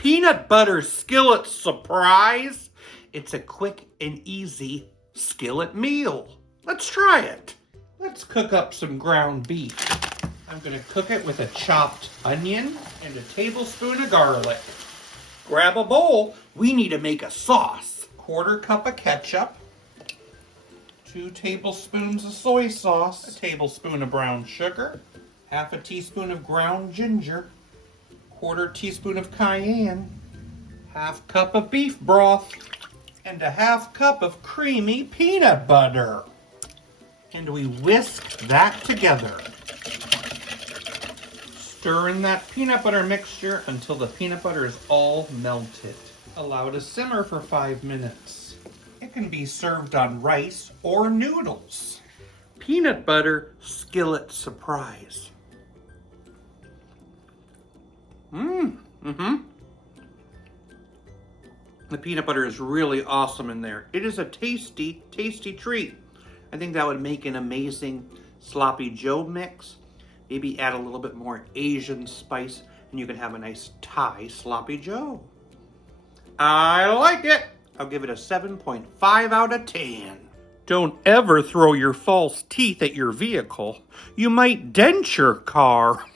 peanut butter skillet surprise. It's a quick and easy skillet meal. Let's try it. Let's cook up some ground beef. I'm going to cook it with a chopped onion and a tablespoon of garlic. Grab a bowl. We need to make a sauce. 1/4 cup of ketchup, 2 tablespoons of soy sauce, a tablespoon of brown sugar, 1/2 teaspoon of ground ginger, 1/4 teaspoon of cayenne, 1/2 cup of beef broth, and a 1/2 cup of creamy peanut butter. And we whisk that together. Stir in that peanut butter mixture until the peanut butter is all melted. Allow it to simmer for 5 minutes. It can be served on rice or noodles. Peanut butter skillet surprise. The peanut butter is really awesome in there. It is a tasty, tasty treat. I think that would make an amazing sloppy joe mix. Maybe add a little bit more Asian spice and you can have a nice Thai sloppy joe. I like it. I'll give it a 7.5 out of 10. Don't ever throw your false teeth at your vehicle. You might dent your car.